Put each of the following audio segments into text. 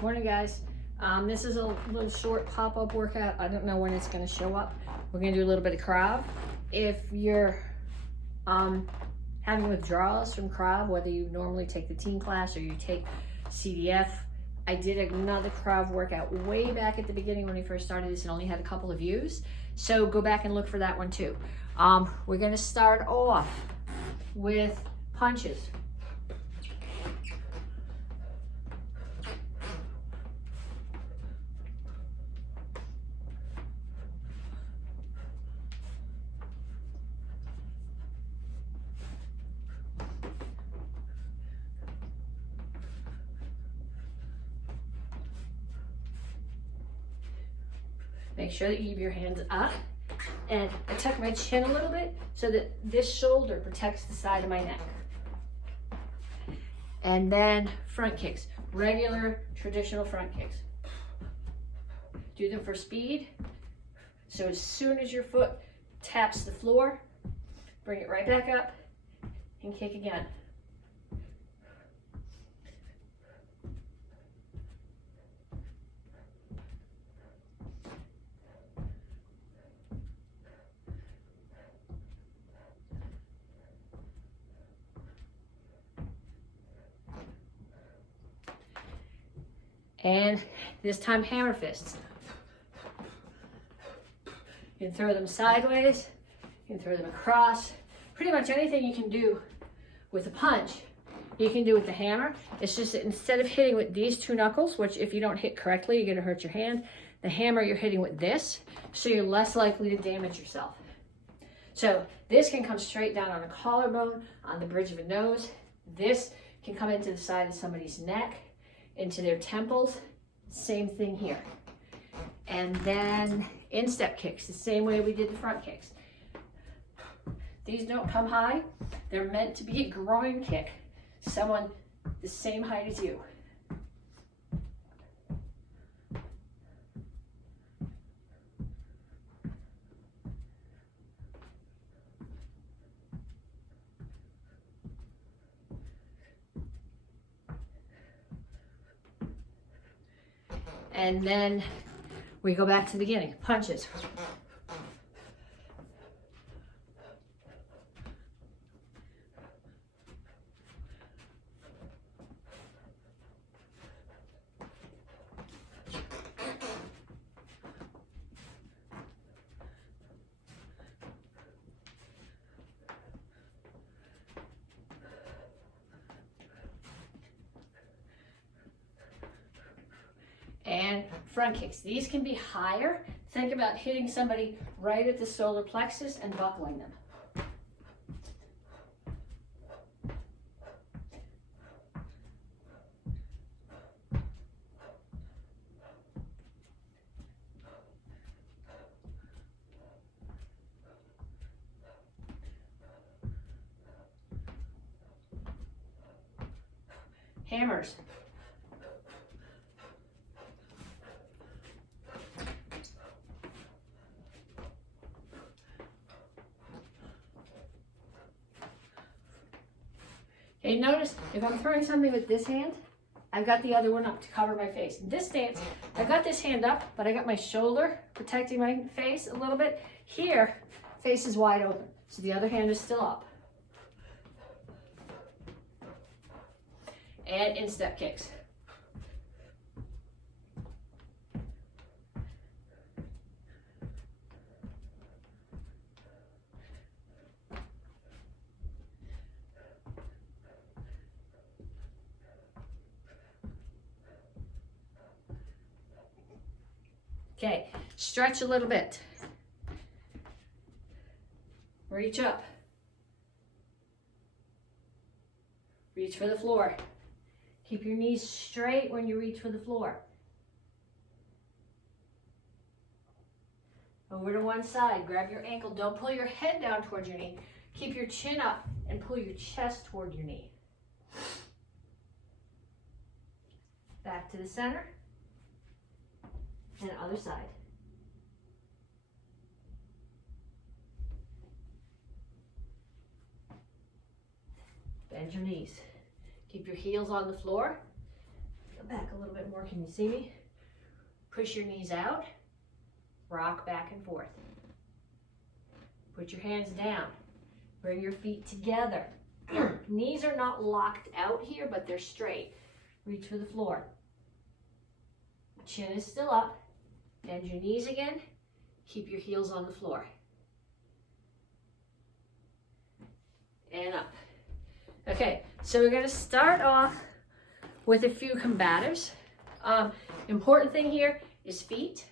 Morning, guys. This is a little short pop-up workout. I don't know when it's going to show up. We're going to do a little bit of Krav. If you're having withdrawals from Krav, whether you normally take the teen class or you take CDF, I did another Krav workout way back at the beginning when we first started this and only had a couple of views. So go back and look for that one too. We're going to start off with punches. Make sure that you keep your hands up, and I tuck my chin a little bit so that this shoulder protects the side of my neck. And then front kicks, regular traditional front kicks. Do them for speed. So as soon as your foot taps the floor, bring it right back up and kick again. And this time, hammer fists. You can throw them sideways, you can throw them across. Pretty much anything you can do with a punch, you can do with the hammer. It's just that instead of hitting with these two knuckles, which if you don't hit correctly, you're gonna hurt your hand, the hammer you're hitting with this, so you're less likely to damage yourself. So this can come straight down on a collarbone, on the bridge of a nose. This can come into the side of somebody's neck, into their temples. Same thing here. And then instep kicks, the same way we did the front kicks. These don't come high. They're meant to be a groin kick. Someone the same height as you. And then we go back to the beginning, punches. And front kicks. These can be higher. Think about hitting somebody right at the solar plexus and buckling them. Hammers. Okay, notice if I'm throwing something with this hand, I've got the other one up to cover my face. In this stance, I've got this hand up, but I got my shoulder protecting my face a little bit. Here, face is wide open, so the other hand is still up. And instep kicks. Okay, stretch a little bit. Reach up. Reach for the floor. Keep your knees straight when you reach for the floor. Over to one side, grab your ankle. Don't pull your head down towards your knee. Keep your chin up and pull your chest toward your knee. Back to the center. And other side. Bend your knees. Keep your heels on the floor. Go back a little bit more. Can you see me? Push your knees out. Rock back and forth. Put your hands down. Bring your feet together. Knees are not locked out here, but they're straight. Reach for the floor. Chin is still up. Bend your knees again. Keep your heels on the floor. And up. Okay, so we're going to start off with a few combatives. Important thing here is feet.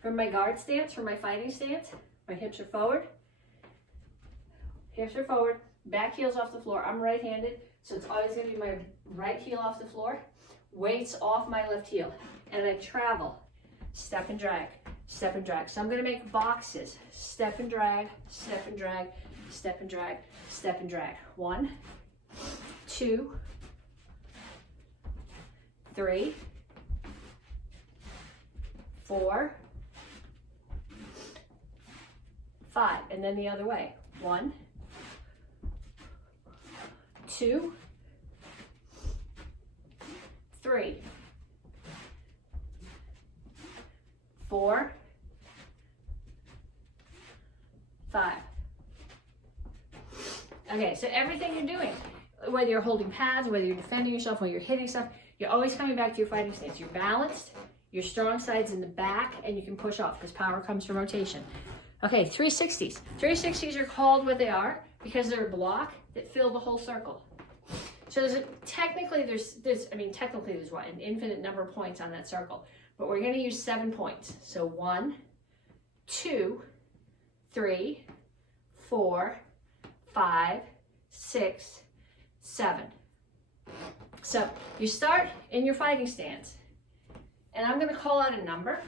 From my guard stance, from my fighting stance, my hips are forward. Hips are forward. Back heel's off the floor. I'm right-handed, so it's always going to be my right heel off the floor. Weights off my left heel. And I travel. Step and drag. Step and drag. So I'm going to make boxes. Step and drag. Step and drag. Step and drag. Step and drag. 1, 2, 3, 4, 5. And then the other way. 1, 2, 3, 4, 5. Okay, so everything you're doing, whether you're holding pads, whether you're defending yourself, whether you're hitting stuff, you're always coming back to your fighting stance. You're balanced, your strong side's in the back, and you can push off because power comes from rotation. Okay, 360s. 360s are called what they are because they're a block that fill the whole circle. So technically there's what, an infinite number of points on that circle, but we're going to use 7 points. So 1, 2, 3, 4, 5, 6, 7. So you start in your fighting stance, and I'm going to call out a number,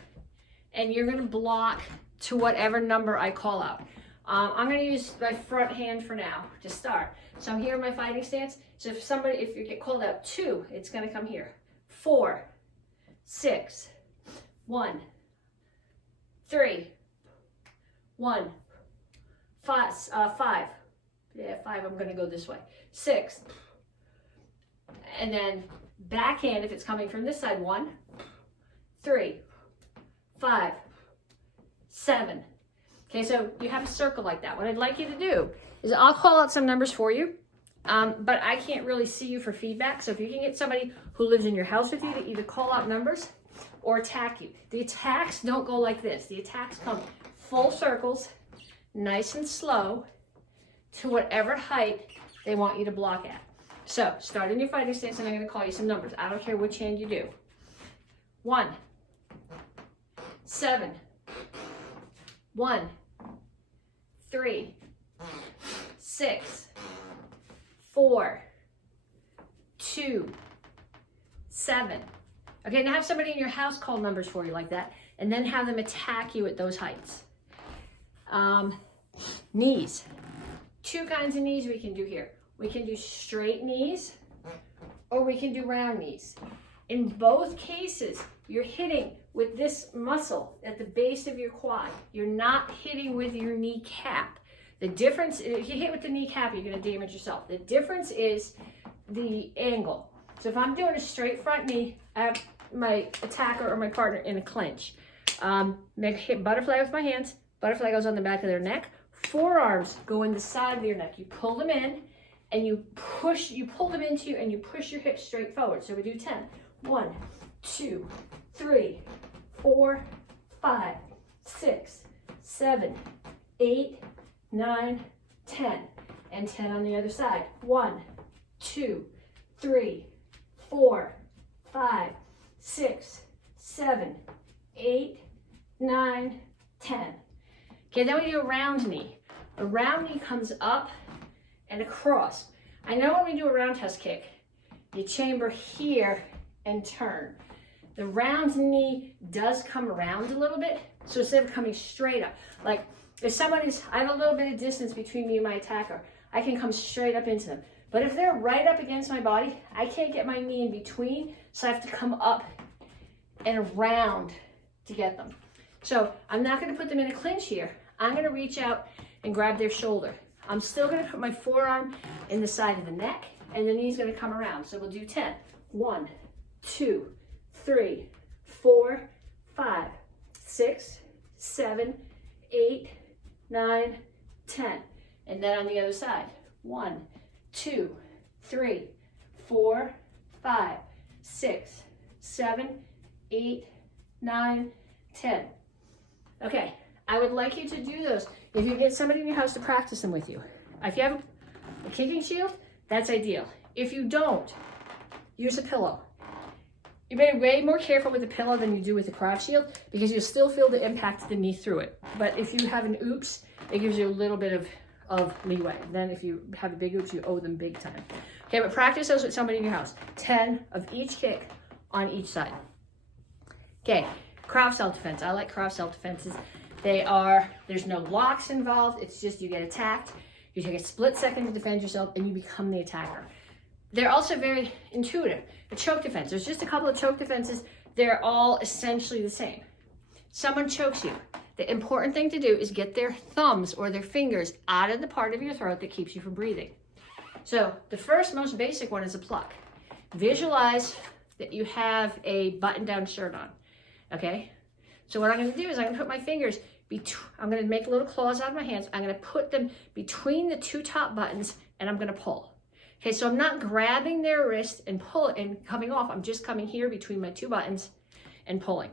and you're going to block to whatever number I call out. I'm going to use my front hand for now to start. So I'm here in my fighting stance. So if you get called out 2, it's going to come here. 4, 6, 1, 3, 1, 5. Yeah, 5, I'm going to go this way. 6. And then backhand, if it's coming from this side, 1, 3, 5, 7. Okay, so you have a circle like that. What I'd like you to do is I'll call out some numbers for you, but I can't really see you for feedback. So if you can get somebody who lives in your house with you to either call out numbers or attack you. The attacks don't go like this. The attacks come full circles, nice and slow, to whatever height they want you to block at. So start in your fighting stance, and I'm going to call you some numbers. I don't care which hand you do. 1, 7, 1, 3, 6, 4, 2, 7. Okay, now have somebody in your house call numbers for you like that, and then have them attack you at those heights. Knees. 2 kinds of knees we can do here. We can do straight knees, or we can do round knees. In both cases, you're hitting with this muscle at the base of your quad. You're not hitting with your kneecap. The difference, if you hit with the kneecap, you're going to damage yourself. The difference is the angle. So if I'm doing a straight front knee, I have my attacker or my partner in a clinch. Hit butterfly with my hands. Butterfly goes on the back of their neck. Forearms go in the side of your neck. You pull them in, and you pull them into you, and you push your hips straight forward. So we do 10. 1, 2, 3, 4, 5, 6, 7, 8, 9, 10. And 10 on the other side. 1, 2, 3, 4, 5, 6, 7, 8, 9, 10. Okay, then we do a round knee. A round knee comes up and across. I know when we do a roundhouse kick, you chamber here and turn. The round knee does come around a little bit, so instead of coming straight up, like if I have a little bit of distance between me and my attacker, I can come straight up into them. But if they're right up against my body, I can't get my knee in between, so I have to come up and around to get them. So I'm not going to put them in a clinch here. I'm going to reach out and grab their shoulder. I'm still going to put my forearm in the side of the neck, and the knee's going to come around. So we'll do 10. 1, 2, 3, 4, 5, 6, 7, 8, 9, 10. And then on the other side, 1, 2, 3, 4, 5, 6, 7, 8, 9, 10. Okay, I would like you to do those. If you get somebody in your house to practice them with you. If you have a kicking shield, that's ideal. If you don't, use a pillow. You better be way more careful with the pillow than you do with the Krav shield because you'll still feel the impact of the knee through it. But if you have an oops, it gives you a little bit of leeway. Then if you have a big oops, you owe them big time. Okay, but practice those with somebody in your house. 10 of each kick on each side. Okay, Krav self-defense. I like Krav self-defenses. There's no locks involved. It's just you get attacked. You take a split second to defend yourself and you become the attacker. They're also very intuitive. A choke defense, there's just a couple of choke defenses. They're all essentially the same. Someone chokes you. The important thing to do is get their thumbs or their fingers out of the part of your throat that keeps you from breathing. So the first most basic one is a pluck. Visualize that you have a button-down shirt on, okay? So what I'm gonna do is I'm gonna put my fingers, I'm gonna make little claws out of my hands. I'm gonna put them between the two top buttons and I'm gonna pull. Okay, so I'm not grabbing their wrist and coming off. I'm just coming here between my two buttons and pulling.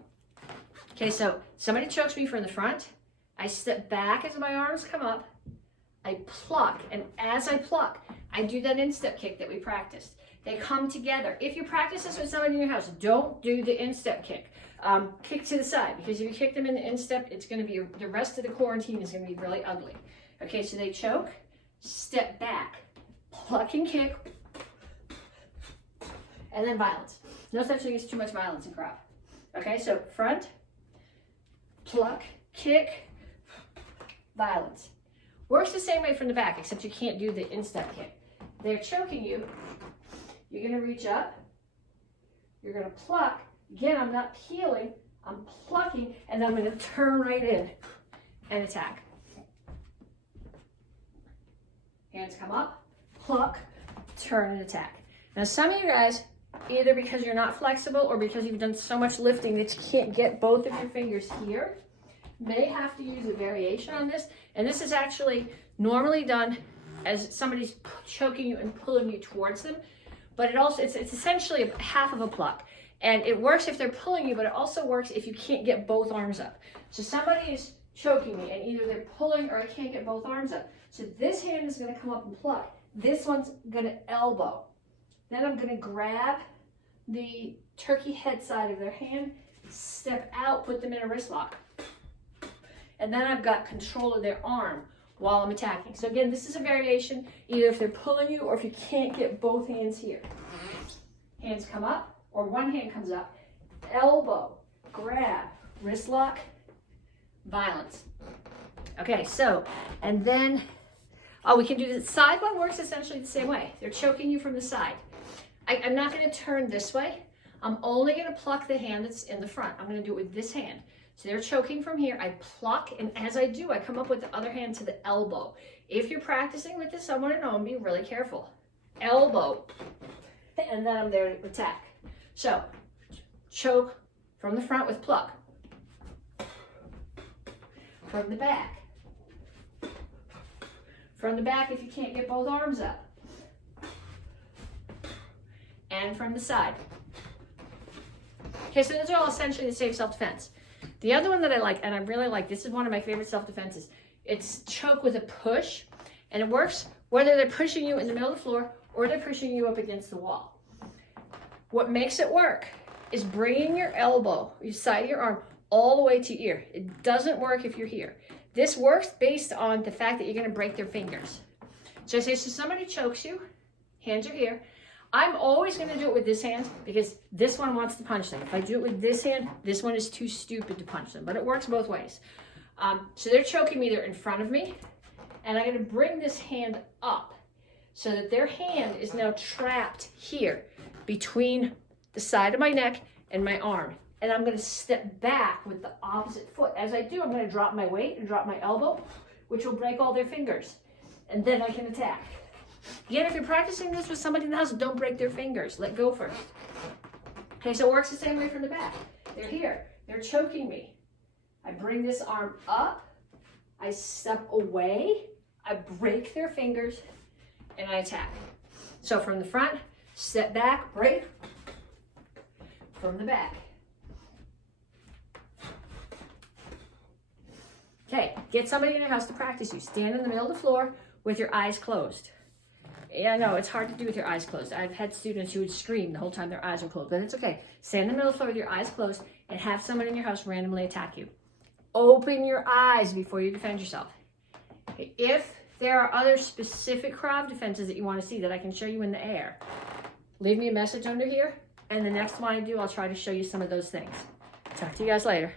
Okay, so somebody chokes me from the front. I step back as my arms come up. I pluck, and as I pluck, I do that instep kick that we practiced. They come together. If you practice this with somebody in your house, don't do the instep kick. Kick to the side, because if you kick them in the instep, it's going to be, the rest of the quarantine is going to be really ugly. Okay, so they choke, step back, pluck and kick, and then violence. No such thing as too much violence in Krav. Okay, so front, pluck, kick, violence. Works the same way from the back, except you can't do the instep kick. They're choking you. You're going to reach up. You're going to pluck. Again, I'm not peeling. I'm plucking, and then I'm going to turn right in and attack. Hands come up, pluck, turn, and attack. Now, some of you guys, either because you're not flexible or because you've done so much lifting that you can't get both of your fingers here, may have to use a variation on this. And this is actually normally done as somebody's choking you and pulling you towards them. But it's essentially half of a pluck. And it works if they're pulling you, but it also works if you can't get both arms up. So somebody is choking me, and either they're pulling or I can't get both arms up. So this hand is going to come up and pluck. This one's going to elbow. Then I'm going to grab the turkey head side of their hand, step out, put them in a wrist lock. And then I've got control of their arm while I'm attacking. So again, this is a variation, either if they're pulling you or if you can't get both hands here. Hands come up, or one hand comes up, elbow, grab, wrist lock, violence. Okay, so, and then, we can do the side one works essentially the same way. They're choking you from the side. I'm not going to turn this way. I'm only going to pluck the hand that's in the front. I'm going to do it with this hand. So they're choking from here. I pluck, and as I do, I come up with the other hand to the elbow. If you're practicing with this someone at home, be really careful. Elbow, and then I'm there to attack. So, choke from the front with pluck. From the back. From the back if you can't get both arms up. And from the side. Okay, so those are all essentially the same self-defense. The other one that I like, and I really like, this is one of my favorite self-defenses, it's choke with a push, and it works whether they're pushing you in the middle of the floor or they're pushing you up against the wall. What makes it work is bringing your elbow, your side of your arm, all the way to your ear. It doesn't work if you're here. This works based on the fact that you're going to break their fingers. So I say, so somebody chokes you, hands are here. I'm always going to do it with this hand because this one wants to punch them. If I do it with this hand, this one is too stupid to punch them, but it works both ways. So they're choking me, they're in front of me, and I'm going to bring this hand up so that their hand is now trapped here between the side of my neck and my arm. And I'm going to step back with the opposite foot. As I do, I'm going to drop my weight and drop my elbow, which will break all their fingers. And then I can attack. Again, if you're practicing this with somebody in the house, don't break their fingers. Let go first. Okay, so it works the same way from the back. They're here. They're choking me. I bring this arm up. I step away. I break their fingers, and I attack. So from the front, step back, break. From the back. Okay, get somebody in your house to practice you. Stand in the middle of the floor with your eyes closed. Yeah, I know, it's hard to do with your eyes closed. I've had students who would scream the whole time their eyes were closed, but it's okay. Stand in the middle of the floor with your eyes closed and have someone in your house randomly attack you. Open your eyes before you defend yourself. Okay, if there are other specific Krav defenses that you want to see that I can show you in the air, leave me a message under here, and the next one I do, I'll try to show you some of those things. Talk to you guys later.